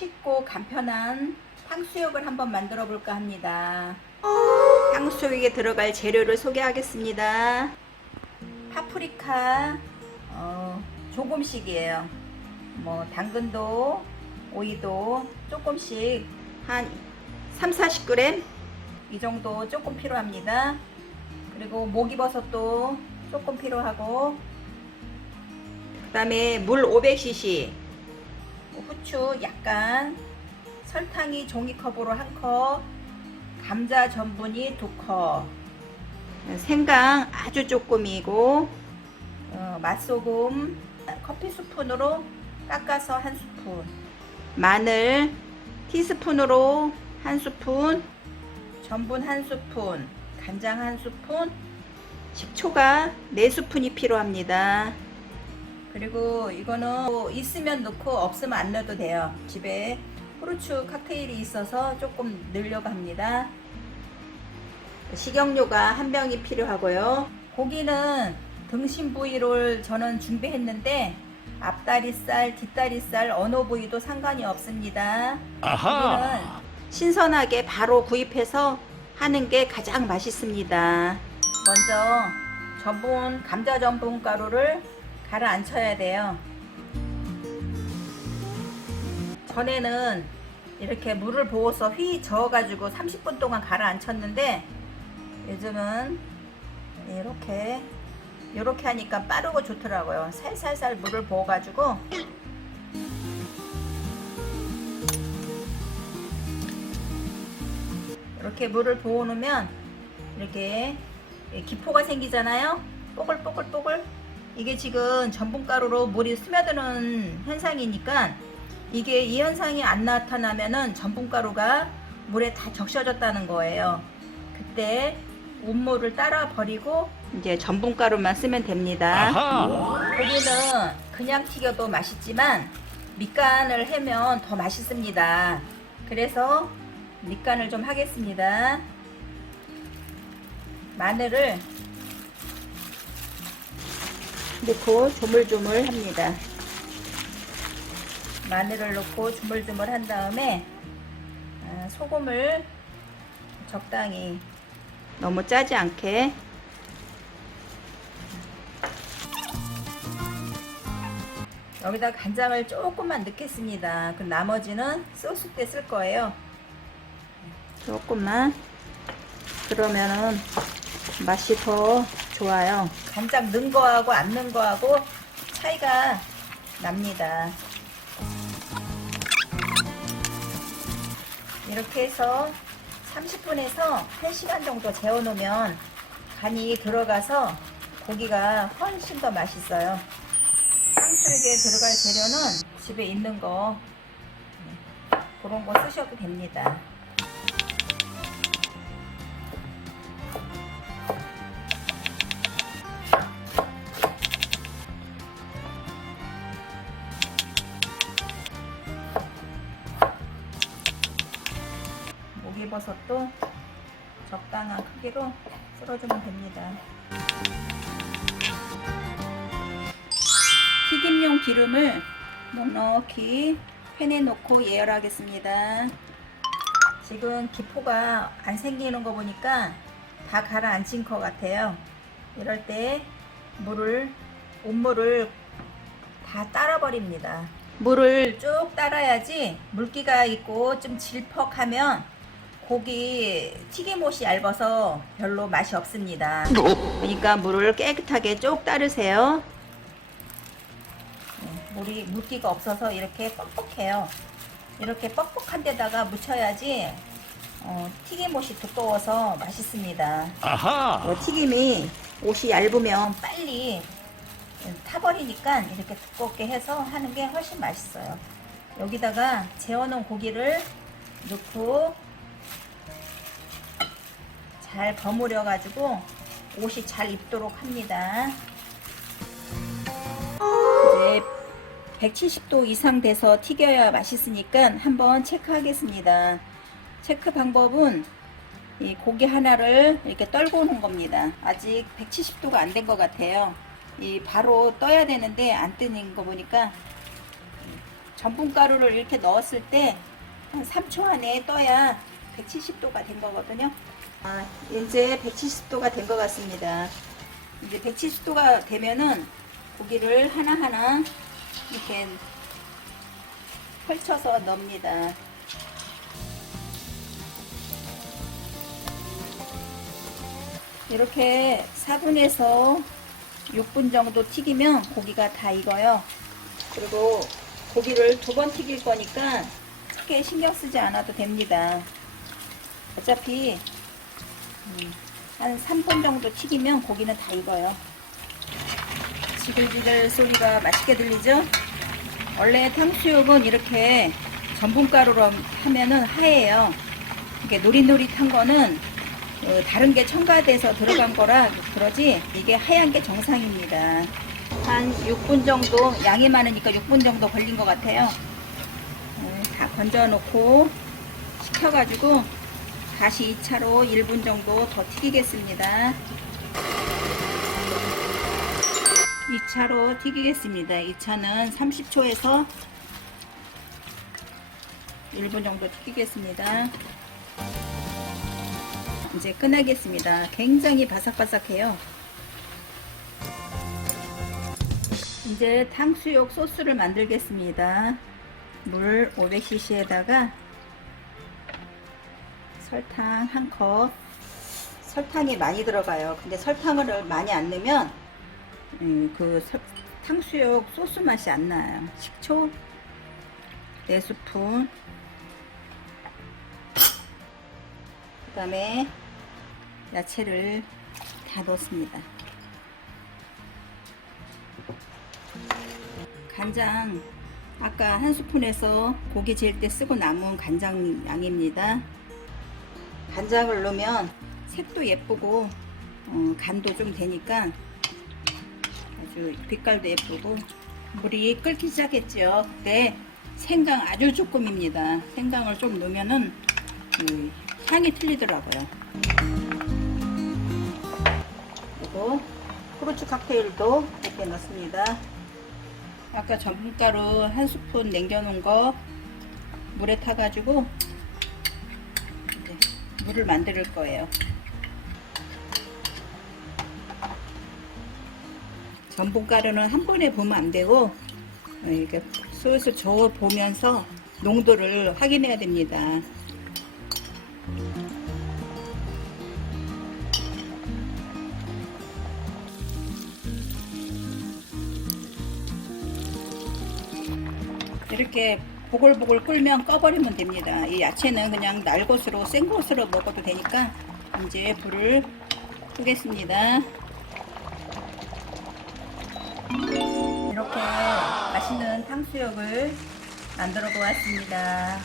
쉽고 간편한 탕수육을 한번 만들어 볼까 합니다. 탕수육에 들어갈 재료를 소개하겠습니다. 파프리카 어, 조금씩이에요. 뭐 당근도 오이도 조금씩 한 3, 40g 이 정도 조금 필요합니다. 그리고 목이버섯도 조금 필요하고 그 다음에 물 500cc 후추 약간 설탕이 종이컵으로 한 컵, 감자 전분이 두 컵, 생강 아주 조금이고 어, 맛소금 커피 스푼으로 깎아서 한 스푼, 마늘 티스푼으로 한 스푼, 전분 한 스푼, 간장 한 스푼, 식초가 네 스푼이 필요합니다. 그리고 이거는 뭐 있으면 넣고 없으면 안 넣어도 돼요. 집에 후르츠 칵테일이 있어서 조금 넣으려고 합니다. 식용유가 한 병이 필요하고요. 고기는 등심 부위를 저는 준비했는데 앞다리살, 뒷다리살 어느 부위도 상관이 없습니다. 아하. 신선하게 바로 구입해서 하는 게 가장 맛있습니다. 먼저 전분 감자 전분 가루를 가라앉혀야 돼요. 전에는 이렇게 물을 부어서 휘 저어가지고 30분 동안 가라앉혔는데 요즘은 이렇게 이렇게 하니까 빠르고 좋더라고요. 살살살 물을 부어가지고 이렇게 물을 부어놓으면 이렇게 기포가 생기잖아요. 뽀글뽀글뽀글. 이게 지금 전분가루로 물이 스며드는 현상이니까 이게 이 현상이 안 나타나면은 전분가루가 물에 다 적셔졌다는 거예요. 그때 온물을 따라 버리고 이제 전분가루만 쓰면 됩니다. 고기는 그냥 튀겨도 맛있지만 밑간을 해면 더 맛있습니다. 그래서 밑간을 좀 하겠습니다. 마늘을 넣고 조물조물 합니다. 마늘을 넣고 조물조물 한 다음에 아, 소금을 적당히 너무 짜지 않게 여기다 간장을 조금만 넣겠습니다. 그 나머지는 소스 때 쓸 거예요. 조금만. 그러면은 맛이 더 좋아요. 간장 넣은 거하고 안 넣은 거하고 차이가 납니다. 이렇게 해서 30분에서 1시간 정도 재워놓으면 간이 들어가서 고기가 훨씬 더 맛있어요. 탕수육에 들어갈 재료는 집에 있는 거 네, 그런 거 쓰셔도 됩니다. 목이버섯도 적당한 크기로 썰어주면 됩니다. 튀김용 기름을 넉넉히 팬에 넣고 예열하겠습니다. 지금 기포가 안 생기는 거 보니까 다 가라앉힌 것 같아요. 이럴 때 물을 온물을 다 따라 버립니다. 물을 쭉 따라야지 물기가 있고 좀 질퍽하면 고기 튀김옷이 얇아서 별로 맛이 없습니다. 그러니까 물을 깨끗하게 쭉 따르세요. 네, 물이 물기가 없어서 이렇게 뻑뻑해요. 이렇게 뻑뻑한 데다가 묻혀야지 어, 튀김옷이 두꺼워서 맛있습니다. 아하. 어, 튀김이 옷이 얇으면 빨리 타버리니까 이렇게 두껍게 해서 하는 게 훨씬 맛있어요. 여기다가 재워놓은 고기를 넣고 잘 버무려 가지고 옷이 잘 입도록 합니다. 이제 170도 이상 돼서 튀겨야 맛있으니까 한번 체크하겠습니다. 체크 방법은 이 고기 하나를 이렇게 떨고 오는 겁니다. 아직 170도가 안 된 것 같아요. 이 바로 떠야 되는데 안 뜨는 거 보니까 전분가루를 이렇게 넣었을 때 한 3초 안에 떠야 170도가 된 거거든요. 아, 이제 170도가 된 것 같습니다. 이제 170도가 되면은 고기를 하나하나 이렇게 펼쳐서 넣습니다. 이렇게 4분에서 6분 정도 튀기면 고기가 다 익어요. 그리고 고기를 두 번 튀길 거니까 크게 신경 쓰지 않아도 됩니다. 어차피 음, 한 3분 정도 튀기면 고기는 다 익어요. 지글지글 소리가 맛있게 들리죠? 원래 탕수육은 이렇게 전분가루로 하면은 하얘요. 이게 노릿노릿한 거는 어, 다른 게 첨가돼서 들어간 거라 그러지 이게 하얀 게 정상입니다. 한 6분 정도 양이 많으니까 6분 정도 걸린 것 같아요. 어, 다 건져 놓고 식혀가지고 다시 2차로 1분 정도 더 튀기겠습니다. 2차로 튀기겠습니다. 2차는 30초에서 1분 정도 튀기겠습니다. 이제 끝나겠습니다. 굉장히 바삭바삭해요. 이제 탕수육 소스를 만들겠습니다. 물 500cc에다가 설탕 한 컵. 설탕이 많이 들어가요. 근데 설탕을 많이 안 넣으면 음, 그 설- 탕수육 소스 맛이 안 나요. 식초 4스푼. 그 다음에 야채를 다 넣습니다. 간장 아까 한 스푼에서 고기 지을 때 쓰고 남은 간장 양입니다. 간장을 넣으면 색도 예쁘고 어, 간도 좀 되니까 아주 빛깔도 예쁘고 물이 끓기 시작했죠. 그때 생강 아주 조금입니다. 생강을 좀 넣으면은 그 향이 틀리더라고요. 그리고 후르츠 칵테일도 이렇게 넣습니다. 아까 전분가루 한 스푼 남겨놓은 거 물에 타가지고 물을 만들 거예요. 전분가루는 한 번에 보면 안 되고 이렇게 슬슬 저어 보면서 농도를 확인해야 됩니다. 이렇게 보글보글 끓면 꺼버리면 됩니다. 이 야채는 그냥 날 것으로 센 것으로 먹어도 되니까 이제 불을 끄겠습니다. 이렇게 맛있는 탕수육을 만들어 보았습니다.